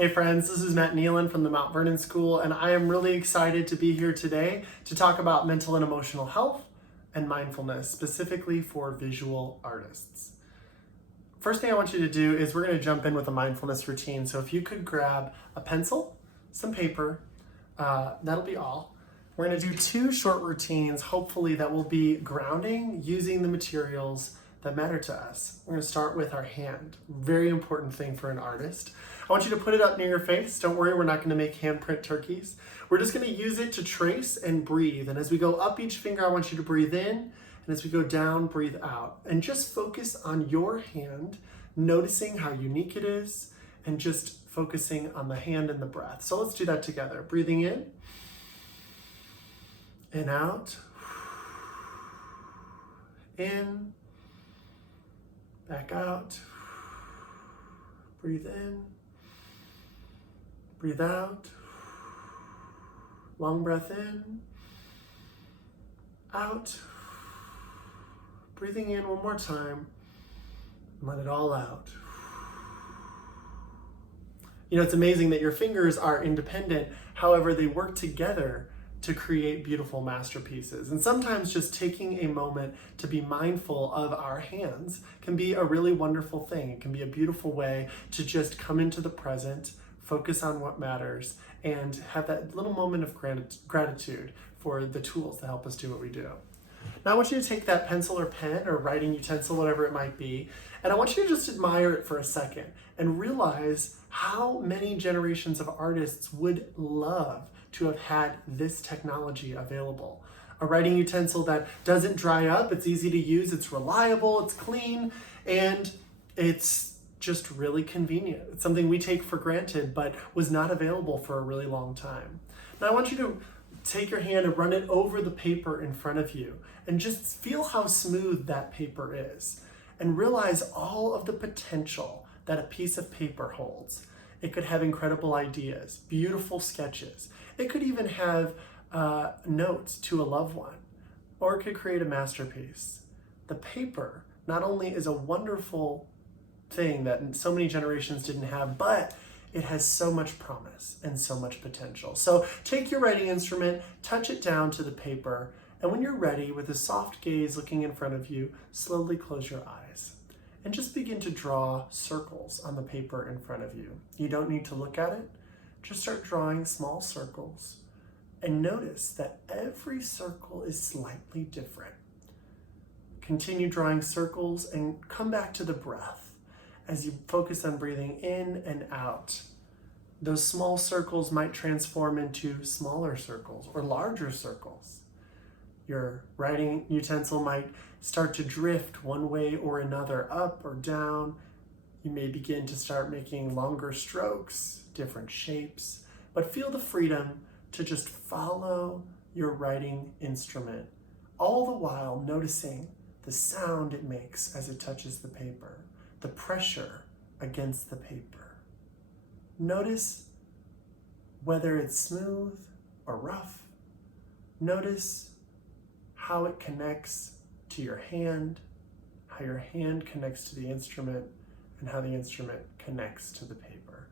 Hey friends, this is Matt Neylon from the Mount Vernon School, and I am really excited to be here today to talk about mental and emotional health and mindfulness, specifically for visual artists. First thing I want you to do is we're going to jump in with a mindfulness routine. So if you could grab a pencil, some paper, that'll be all. We're going to do 2 short routines, hopefully that will be grounding using the materials that matter to us. We're going to start with our hand. Very important thing for an artist. I want you to put it up near your face. Don't worry, we're not going to make handprint turkeys. We're just going to use it to trace and breathe. And as we go up each finger, I want you to breathe in. And as we go down, breathe out. And just focus on your hand, noticing how unique it is, and just focusing on the hand and the breath. So let's do that together. Breathing in and out. In, back out. Breathe in, breathe out. Long breath in, out. Breathing in one more time, and let it all out. You know, it's amazing that your fingers are independent, however, they work together to create beautiful masterpieces. And sometimes just taking a moment to be mindful of our hands can be a really wonderful thing. It can be a beautiful way to just come into the present, focus on what matters, and have that little moment of gratitude for the tools that help us do what we do. Now I want you to take that pencil or pen or writing utensil, whatever it might be, and I want you to just admire it for a second and realize how many generations of artists would love to have had this technology available. A writing utensil that doesn't dry up, it's easy to use, it's reliable, it's clean, and it's just really convenient. It's something we take for granted, but was not available for a really long time. Now I want you to take your hand and run it over the paper in front of you and just feel how smooth that paper is and realize all of the potential that a piece of paper holds. It could have incredible ideas, beautiful sketches. It could even have notes to a loved one, or it could create a masterpiece. The paper not only is a wonderful thing that so many generations didn't have, but it has so much promise and so much potential. So take your writing instrument, touch it down to the paper, and when you're ready, with a soft gaze looking in front of you, slowly close your eyes and just begin to draw circles on the paper in front of you. You don't need to look at it. Just start drawing small circles and notice that every circle is slightly different. Continue drawing circles and come back to the breath as you focus on breathing in and out. Those small circles might transform into smaller circles or larger circles. Your writing utensil might start to drift one way or another, up or down. You may begin to start making longer strokes, different shapes, but feel the freedom to just follow your writing instrument, all the while noticing the sound it makes as it touches the paper, the pressure against the paper. Notice whether it's smooth or rough. Notice how it connects to your hand, how your hand connects to the instrument, and how the instrument connects to the paper.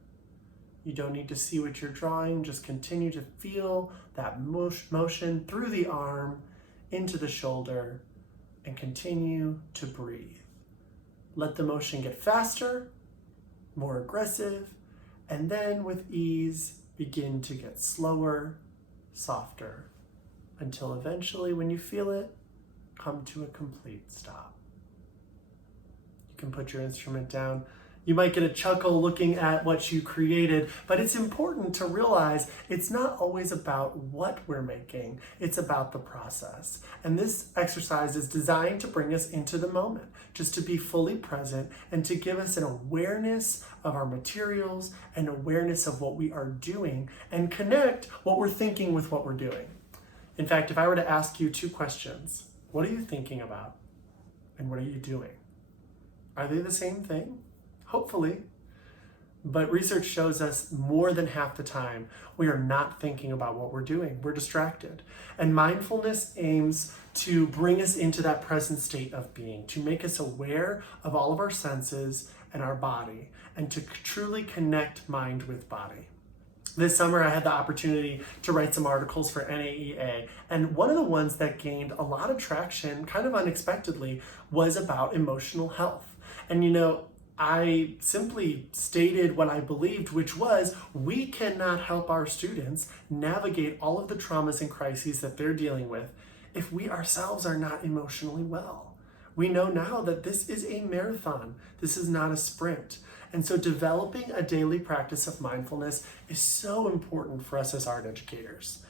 You don't need to see what you're drawing, just continue to feel that motion through the arm, into the shoulder, and continue to breathe. Let the motion get faster, more aggressive, and then with ease, begin to get slower, softer, until eventually, when you feel it, come to a complete stop. You can put your instrument down. You might get a chuckle looking at what you created, but it's important to realize it's not always about what we're making, it's about the process. And this exercise is designed to bring us into the moment, just to be fully present and to give us an awareness of our materials and awareness of what we are doing and connect what we're thinking with what we're doing. In fact, if I were to ask you 2 questions, what are you thinking about and what are you doing? Are they the same thing? Hopefully. But research shows us more than half the time we are not thinking about what we're doing. We're distracted. And mindfulness aims to bring us into that present state of being, to make us aware of all of our senses and our body, and to truly connect mind with body. This summer, I had the opportunity to write some articles for NAEA, and one of the ones that gained a lot of traction, kind of unexpectedly, was about emotional health. And I simply stated what I believed, which was we cannot help our students navigate all of the traumas and crises that they're dealing with if we ourselves are not emotionally well. We know now that this is a marathon. This is not a sprint. And so developing a daily practice of mindfulness is so important for us as art educators.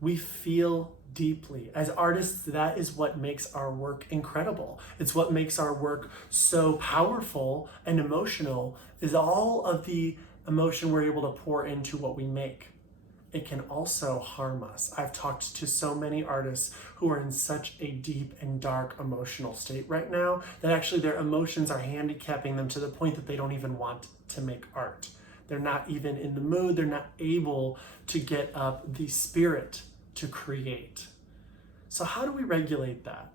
We feel deeply. As artists, that is what makes our work incredible. It's what makes our work so powerful and emotional, is all of the emotion we're able to pour into what we make. It can also harm us. I've talked to so many artists who are in such a deep and dark emotional state right now that actually their emotions are handicapping them to the point that they don't even want to make art. They're not even in the mood. They're not able to get up the spirit to create. So how do we regulate that?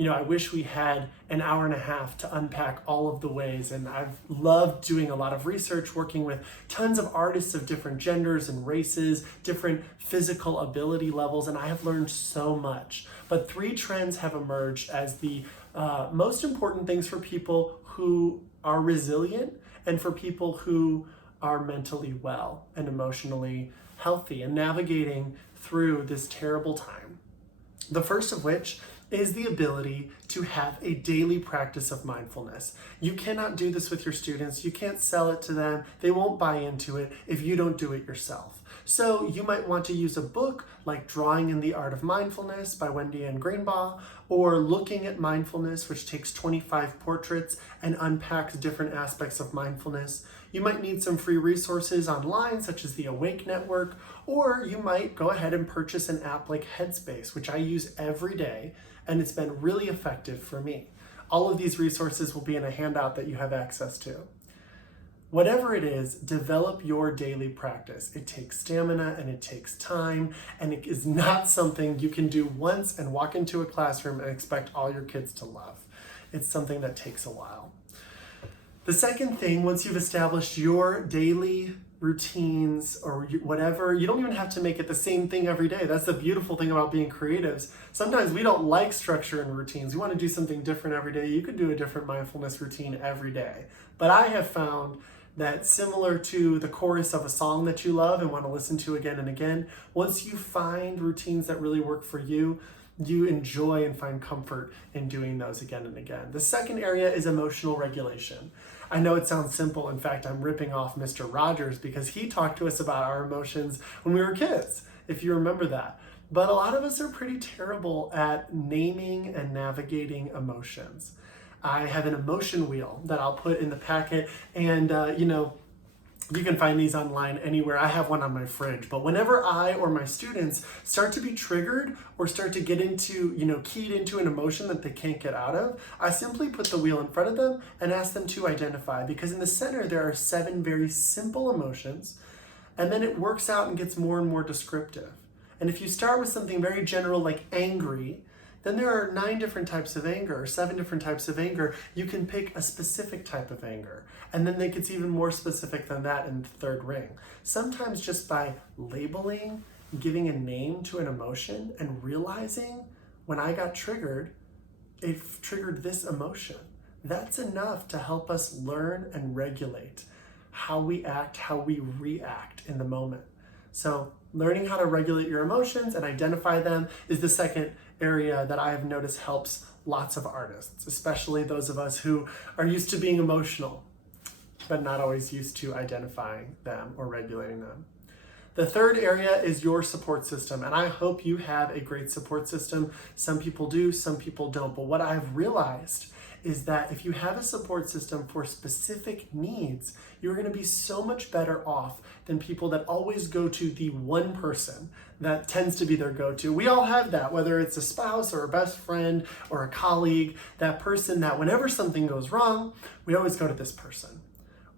I wish we had an hour and a half to unpack all of the ways, and I've loved doing a lot of research, working with tons of artists of different genders and races, different physical ability levels, and I have learned so much. But 3 trends have emerged as the most important things for people who are resilient and for people who are mentally well and emotionally healthy and navigating through this terrible time. The first of which is the ability to have a daily practice of mindfulness. You cannot do this with your students. You can't sell it to them. They won't buy into it if you don't do it yourself. So you might want to use a book like Drawing in the Art of Mindfulness by Wendy Ann Greenbaugh, or Looking at Mindfulness, which takes 25 portraits and unpacks different aspects of mindfulness. You might need some free resources online, such as the Awake Network, or you might go ahead and purchase an app like Headspace, which I use every day, and it's been really effective for me. All of these resources will be in a handout that you have access to. Whatever it is, develop your daily practice. It takes stamina and it takes time, and it is not something you can do once and walk into a classroom and expect all your kids to love. It's something that takes a while. The second thing, once you've established your daily routines or whatever, you don't even have to make it the same thing every day. That's the beautiful thing about being creatives. Sometimes we don't like structure and routines. We want to do something different every day. You could do a different mindfulness routine every day. But I have found that, similar to the chorus of a song that you love and want to listen to again and again, once you find routines that really work for you, you enjoy and find comfort in doing those again and again. The second area is emotional regulation. I know it sounds simple. In fact, I'm ripping off Mr. Rogers because he talked to us about our emotions when we were kids, if you remember that. But a lot of us are pretty terrible at naming and navigating emotions. I have an emotion wheel that I'll put in the packet, and you can find these online anywhere. I have one on my fridge. But whenever I or my students start to be triggered or start to get into, keyed into an emotion that they can't get out of, I simply put the wheel in front of them and ask them to identify. Because in the center, there are 7 very simple emotions, and then it works out and gets more and more descriptive. And if you start with something very general like angry, then there are 9 different types of anger, or 7 different types of anger. You can pick a specific type of anger. And then it gets even more specific than that in the third ring. Sometimes just by labeling, giving a name to an emotion, and realizing when I got triggered, it triggered this emotion. That's enough to help us learn and regulate how we act, how we react in the moment. So learning how to regulate your emotions and identify them is the second area that I have noticed helps lots of artists, especially those of us who are used to being emotional, but not always used to identifying them or regulating them. The third area is your support system, and I hope you have a great support system. Some people do, some people don't, but what I've realized is that if you have a support system for specific needs, you're going to be so much better off than people that always go to the one person that tends to be their go-to. We all have that, whether it's a spouse or a best friend or a colleague, that person that whenever something goes wrong, we always go to this person.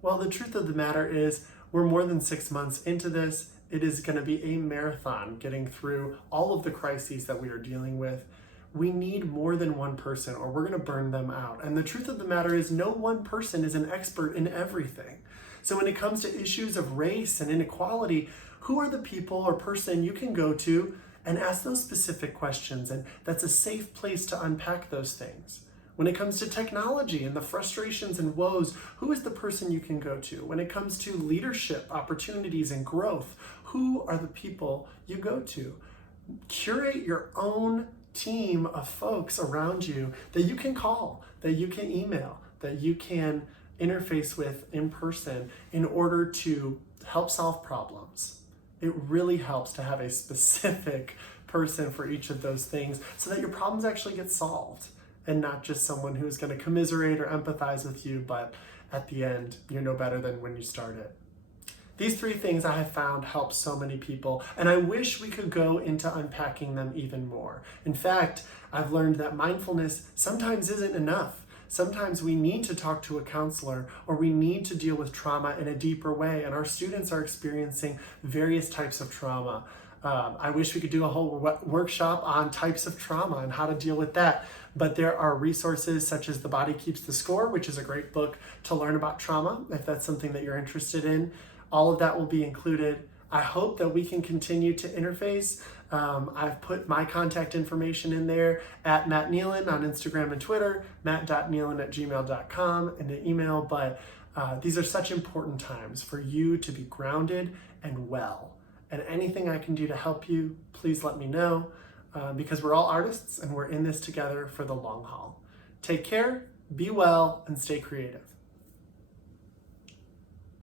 Well, the truth of the matter is we're more than 6 months into this. It is going to be a marathon getting through all of the crises that we are dealing with. we need more than one person or we're going to burn them out. And the truth of the matter is no one person is an expert in everything. So when it comes to issues of race and inequality, who are the people or person you can go to and ask those specific questions? And that's a safe place to unpack those things. When it comes to technology and the frustrations and woes, who is the person you can go to? When it comes to leadership, opportunities, and growth, who are the people you go to? Curate your own team of folks around you that you can call, that you can email, that you can interface with in person in order to help solve problems. It really helps to have a specific person for each of those things so that your problems actually get solved and not just someone who's going to commiserate or empathize with you, but at the end, you're no better than when you started. These 3 things I have found help so many people, and I wish we could go into unpacking them even more. In fact, I've learned that mindfulness sometimes isn't enough. Sometimes we need to talk to a counselor or we need to deal with trauma in a deeper way, and our students are experiencing various types of trauma. I wish we could do a whole workshop on types of trauma and how to deal with that. But there are resources such as The Body Keeps the Score, which is a great book to learn about trauma, if that's something that you're interested in. All of that will be included. I hope that we can continue to interface. I've put my contact information in there at Matt Neylon on Instagram and Twitter, matt.neylon@gmail.com, and the email. But these are such important times for you to be grounded and well. And anything I can do to help you, please let me know, because we're all artists and we're in this together for the long haul. Take care, be well, and stay creative.